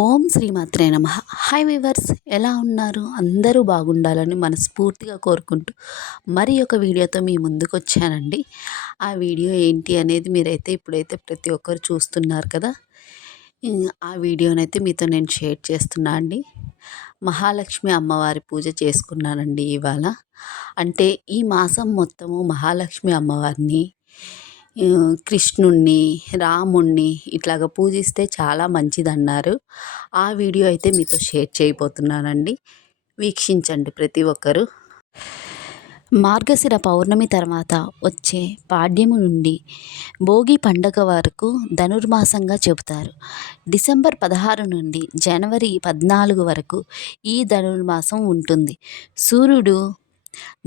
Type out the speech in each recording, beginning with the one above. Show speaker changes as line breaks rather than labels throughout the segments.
ఓం శ్రీమాత్రే నమ. Hi viewers ఎలా ఉన్నారు? అందరూ బాగుండాలని మనస్ఫూర్తిగా కోరుకుంటూ మరి ఒక వీడియోతో మీ ముందుకు వచ్చానండి. ఆ వీడియో ఏంటి అనేది మీరైతే ఇప్పుడైతే ప్రతి ఒక్కరు చూస్తున్నారు కదా. ఆ వీడియోనైతే మీతో నేను షేర్ చేస్తున్నా అండి. మహాలక్ష్మి అమ్మవారి పూజ చేసుకున్నానండి ఇవాళ. అంటే ఈ మాసం మొత్తము మహాలక్ష్మి అమ్మవారిని కృష్ణుణ్ణి రాముణ్ణి ఇట్లాగ పూజిస్తే చాలా మంచిదన్నారు. ఆ వీడియో అయితే మీతో షేర్ చేయబోతున్నానండి. వీక్షించండి ప్రతి ఒక్కరూ. మార్గశిర పౌర్ణమి తర్వాత వచ్చే పాడ్యము నుండి భోగి పండగ వరకు ధనుర్మాసంగా చెబుతారు. డిసెంబర్ పదహారు నుండి జనవరి పద్నాలుగు వరకు ఈ ధనుర్మాసం ఉంటుంది. సూర్యుడు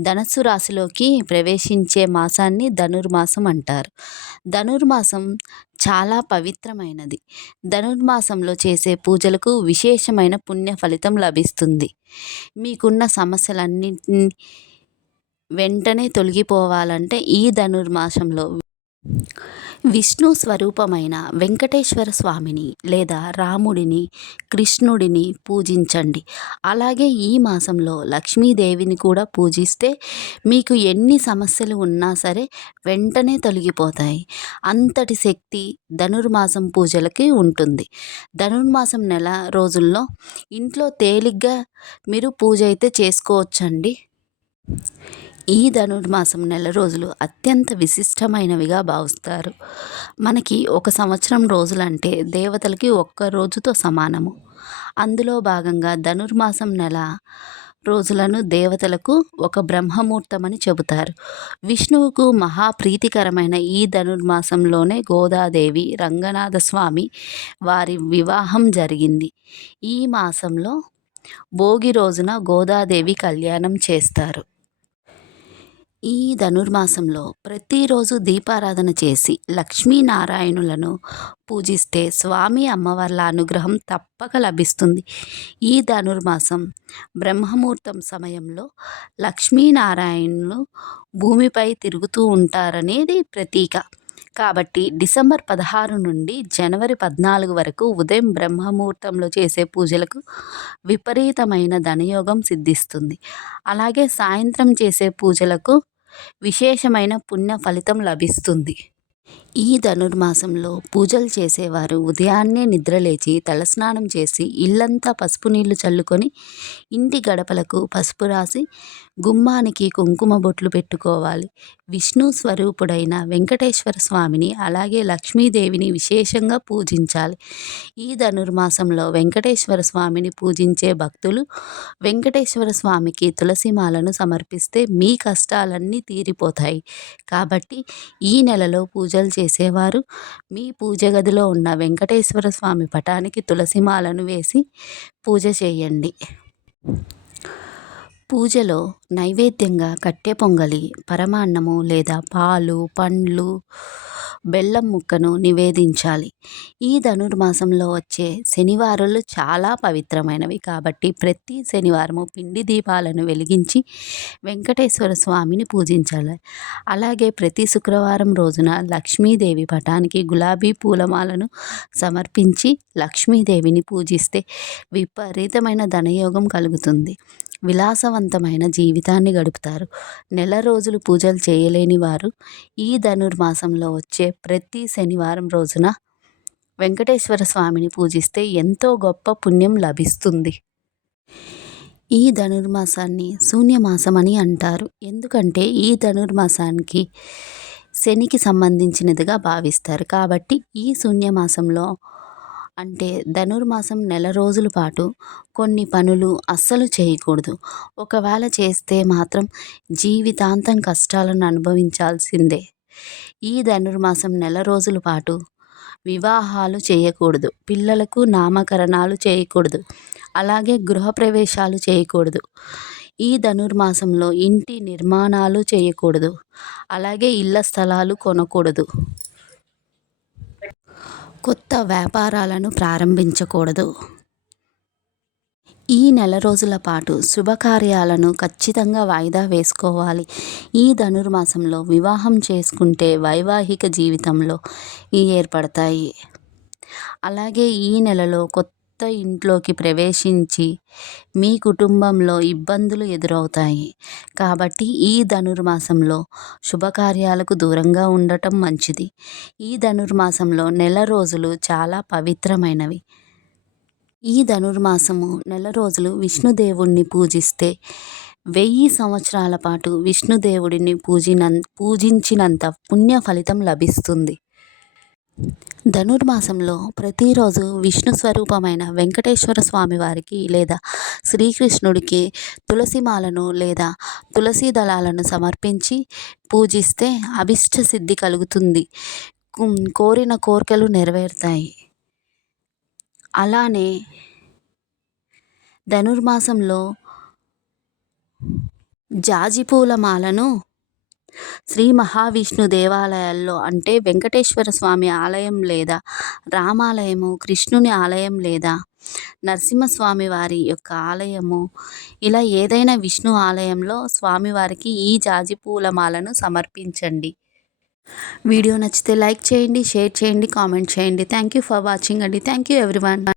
ధనస్సు రాశిలోకి ప్రవేశించే మాసాన్ని ధనుర్మాసం అంటారు. ధనుర్మాసం చాలా పవిత్రమైనది. ధనుర్మాసంలో చేసే పూజలకు విశేషమైన పుణ్య ఫలితం లభిస్తుంది. మీకున్న సమస్యలన్నింటినీ వెంటనే తొలగిపోవాలంటే ఈ ధనుర్మాసంలో విష్ణు స్వరూపమైన వెంకటేశ్వర స్వామిని లేదా రాముడిని కృష్ణుడిని పూజించండి. అలాగే ఈ మాసంలో లక్ష్మీదేవిని కూడా పూజిస్తే మీకు ఎన్ని సమస్యలు ఉన్నా సరే వెంటనే తొలగిపోతాయి. అంతటి శక్తి ధనుర్మాసం పూజలకి ఉంటుంది. ధనుర్మాసం నెల రోజుల్లో ఇంట్లో తేలిగ్గా మీరు పూజ అయితే చేసుకోవచ్చండి. ఈ ధనుర్మాసం నెల రోజులు అత్యంత విశిష్టమైనవిగా భావిస్తారు. మనకి ఒక సంవత్సరం రోజులంటే దేవతలకి ఒక్క రోజుతో సమానము. అందులో భాగంగా ధనుర్మాసం నెల రోజులను దేవతలకు ఒక బ్రహ్మముహూర్తమని చెబుతారు. విష్ణువుకు మహాప్రీతికరమైన ఈ ధనుర్మాసంలోనే గోదాదేవి రంగనాథ స్వామి వారి వివాహం జరిగింది. ఈ మాసంలో భోగి రోజున గోదాదేవి కళ్యాణం చేస్తారు. ఈ ధనుర్మాసంలో ప్రతిరోజు దీపారాధన చేసి లక్ష్మీనారాయణులను పూజిస్తే స్వామి అమ్మవార్ల అనుగ్రహం తప్పక లభిస్తుంది. ఈ ధనుర్మాసం బ్రహ్మముహూర్తం సమయంలో లక్ష్మీనారాయణులు భూమిపై తిరుగుతూ ఉంటారనేది ప్రతీక. కాబట్టి డిసెంబర్ పదహారు నుండి జనవరి పద్నాలుగు వరకు ఉదయం బ్రహ్మముహూర్తంలో చేసే పూజలకు విపరీతమైన ధనయోగం సిద్ధిస్తుంది. అలాగే సాయంత్రం చేసే పూజలకు విశేషమైన పుణ్య ఫలితం లభిస్తుంది. ఈ ధనుర్మాసంలో పూజలు చేసేవారు ఉదయాన్నే నిద్రలేచి తలస్నానం చేసి ఇల్లంతా పసుపు నీళ్ళు చల్లుకొని ఇంటి గడపలకు పసుపు రాసి గుమ్మానికి కుంకుమ బొట్లు పెట్టుకోవాలి. విష్ణు స్వరూపుడైన వెంకటేశ్వర స్వామిని అలాగే లక్ష్మీదేవిని విశేషంగా పూజించాలి. ఈ ధనుర్మాసంలో వెంకటేశ్వర స్వామిని పూజించే భక్తులు వెంకటేశ్వర స్వామికి తులసిమాలను సమర్పిస్తే మీ కష్టాలన్నీ తీరిపోతాయి. కాబట్టి ఈ నెలలో పూజలు చేసేవారు మీ పూజ గదిలో ఉన్న వెంకటేశ్వర స్వామి పటానికి తులసిమాలను వేసి పూజ చేయండి. పూజలో నైవేద్యంగా కట్టె పొంగలి పరమాన్నము లేదా పాలు పండ్లు బెల్లం ముక్కను నివేదించాలి. ఈ ధనుర్మాసంలో వచ్చే శనివారాలు చాలా పవిత్రమైనవి కాబట్టి ప్రతి శనివారము పిండి దీపాలను వెలిగించి వెంకటేశ్వర స్వామిని పూజించాలి. అలాగే ప్రతి శుక్రవారం రోజున లక్ష్మీదేవి పటానికి గులాబీ పూలమాలను సమర్పించి లక్ష్మీదేవిని పూజిస్తే విపరీతమైన ధనయోగం కలుగుతుంది. విలాసవంతమైన జీవితాన్ని గడుపుతారు. నెల రోజులు పూజలు చేయలేని వారు ఈ ధనుర్మాసంలో వచ్చే ప్రతి శనివారం రోజున వెంకటేశ్వర స్వామిని పూజిస్తే ఎంతో గొప్ప పుణ్యం లభిస్తుంది. ఈ ధనుర్మాసాన్ని శూన్యమాసం అని అంటారు. ఎందుకంటే ఈ ధనుర్మాసానికి శనికి సంబంధించినదిగా భావిస్తారు. కాబట్టి ఈ శూన్యమాసంలో అంటే ధనుర్మాసం నెల రోజుల పాటు కొన్ని పనులు అస్సలు చేయకూడదు. ఒకవేళ చేస్తే మాత్రం జీవితాంతం కష్టాలను అనుభవించాల్సిందే. ఈ ధనుర్మాసం నెల రోజుల పాటు వివాహాలు చేయకూడదు. పిల్లలకు నామకరణాలు చేయకూడదు. అలాగే గృహప్రవేశాలు చేయకూడదు. ఈ ధనుర్మాసంలో ఇంటి నిర్మాణాలు చేయకూడదు. అలాగే ఇళ్ళ స్థలాలు కొనకూడదు. కొత్త వ్యాపారాలను ప్రారంభించకూడదు. ఈ నెల రోజుల పాటు శుభకార్యాలను ఖచ్చితంగా వాయిదా వేసుకోవాలి. ఈ ధనుర్మాసంలో వివాహం చేసుకుంటే వైవాహిక జీవితంలో ఈ ఏర్పడతాయి. అలాగే ఈ నెలలో కొత్త కొత్త ఇంట్లోకి ప్రవేశించి మీ కుటుంబంలో ఇబ్బందులు ఎదురవుతాయి. కాబట్టి ఈ ధనుర్మాసంలో శుభకార్యాలకు దూరంగా ఉండటం మంచిది. ఈ ధనుర్మాసంలో నెల రోజులు చాలా పవిత్రమైనవి. ఈ ధనుర్మాసము నెల రోజులు విష్ణుదేవుణ్ణి పూజిస్తే వెయ్యి సంవత్సరాల పాటు విష్ణుదేవుడిని పూజిన పూజించినంత పుణ్య ఫలితం లభిస్తుంది. ధనుర్మాసంలో ప్రతిరోజు విష్ణు స్వరూపమైన వెంకటేశ్వర స్వామి వారికి లేదా శ్రీకృష్ణుడికి తులసిమాలను లేదా తులసి దళాలను సమర్పించి పూజిస్తే అభిష్ట సిద్ధి కలుగుతుంది. కోరిన కోరికలు నెరవేరుతాయి. అలానే ధనుర్మాసంలో జాజిపూల మాలను శ్రీ మహావిష్ణు దేవాలయాల్లో అంటే వెంకటేశ్వర స్వామి ఆలయం లేదా రామాలయము కృష్ణుని ఆలయం లేదా నరసింహస్వామి వారి యొక్క ఆలయము ఇలా ఏదైనా విష్ణు ఆలయంలో స్వామివారికి ఈ జాజి పూలమాలను సమర్పించండి. వీడియో నచ్చితే లైక్ చేయండి షేర్ చేయండి కామెంట్ చేయండి. థ్యాంక్ యూ ఫర్ వాచింగ్ అండి. Thank you everyone